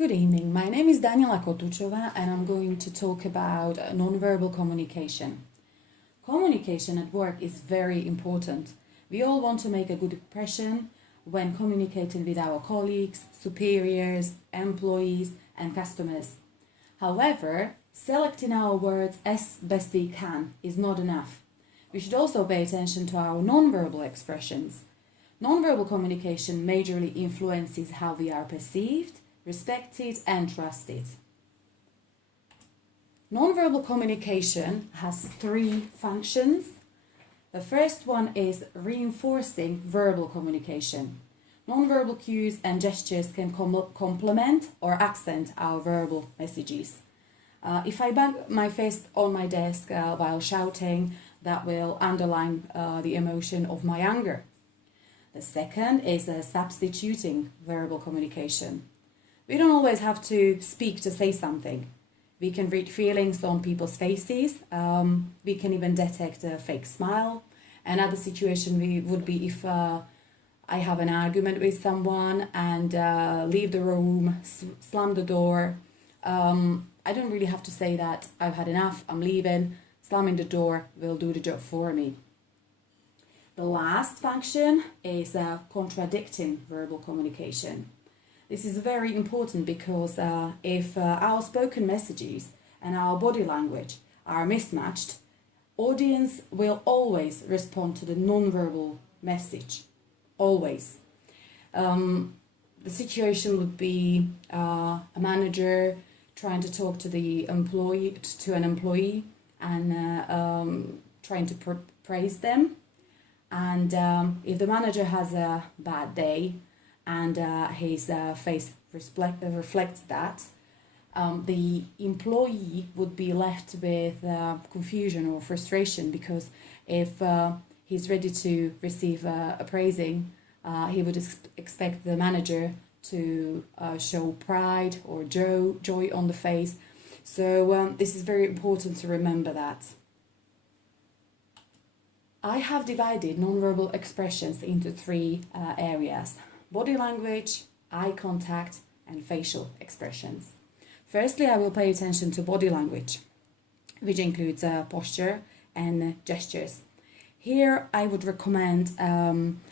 Good evening. My name is Daniela Kotuchova and I'm going to talk about nonverbal communication. Communication at work is very important. We all want to make a good impression when communicating with our colleagues, superiors, employees, and customers. However, selecting our words as best we can is not enough. We should also pay attention to our nonverbal expressions. Nonverbal communication majorly influences how we are perceived, respected, and trusted. Nonverbal communication has three functions. The first one is reinforcing verbal communication. Nonverbal cues and gestures can complement or accent our verbal messages. If I bang my fist on my desk while shouting, that will underline the emotion of my anger. The second is substituting verbal communication. We don't always have to speak to say something. We can read feelings on people's faces. We can even detect a fake smile. Another situation would be if I have an argument with someone and leave the room, slam the door. I don't really have to say that I've had enough, I'm leaving. Slamming the door will do the job for me. The last function is contradicting verbal communication. This is very important because if our spoken messages and our body language are mismatched, audience will always respond to the nonverbal message. Always. The situation would be a manager trying to talk to an employee and trying to praise them. And if the manager has a bad day, and his face reflects that, the employee would be left with confusion or frustration because if he's ready to receive a praising, he would expect the manager to show pride or joy on the face. So this is very important to remember that. I have divided nonverbal expressions into three areas: body language, eye contact, and facial expressions. Firstly, I will pay attention to body language, which includes posture and gestures. Here, I would recommend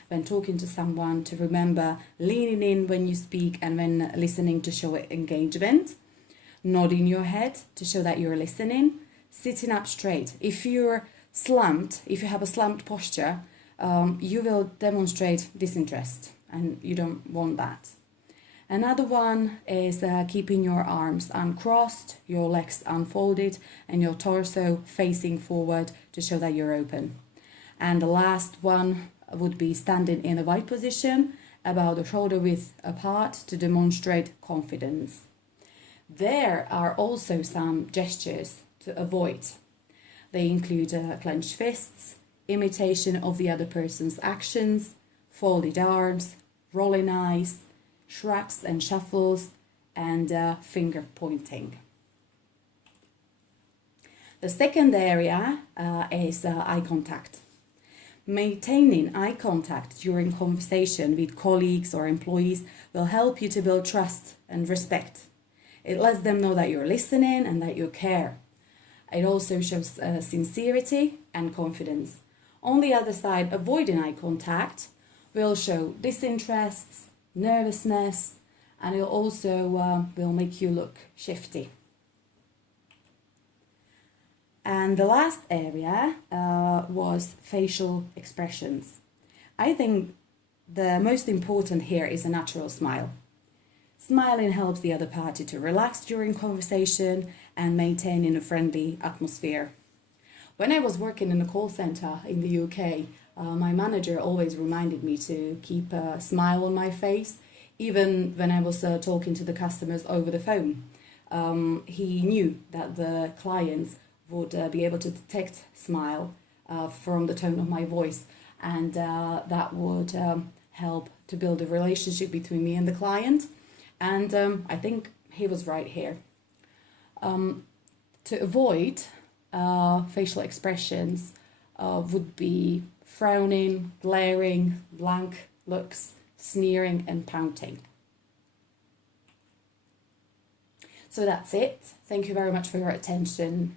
when talking to someone to remember leaning in when you speak and when listening to show engagement, nodding your head to show that you're listening, sitting up straight. If you have a slumped posture, you will demonstrate disinterest, and you don't want that. Another one is keeping your arms uncrossed, your legs unfolded, and your torso facing forward to show that you're open. And the last one would be standing in the right position, about the shoulder width apart to demonstrate confidence. There are also some gestures to avoid. They include clenched fists, imitation of the other person's actions, folded arms, rolling eyes, shrugs and shuffles, and finger pointing. The second area is eye contact. Maintaining eye contact during conversation with colleagues or employees will help you to build trust and respect. It lets them know that you're listening and that you care. It also shows sincerity and confidence. On the other side, avoiding eye contact will show disinterest, nervousness, and it also will make you look shifty. And the last area was facial expressions. I think the most important here is a natural smile. Smiling helps the other party to relax during conversation and maintaining a friendly atmosphere. When I was working in a call center in the UK, my manager always reminded me to keep a smile on my face, even when I was talking to the customers over the phone. He knew that the clients would be able to detect smile from the tone of my voice, and that would help to build a relationship between me and the client. And I think he was right here. To avoid facial expressions would be frowning, glaring, blank looks, sneering, and pouting. So that's it. Thank you very much for your attention.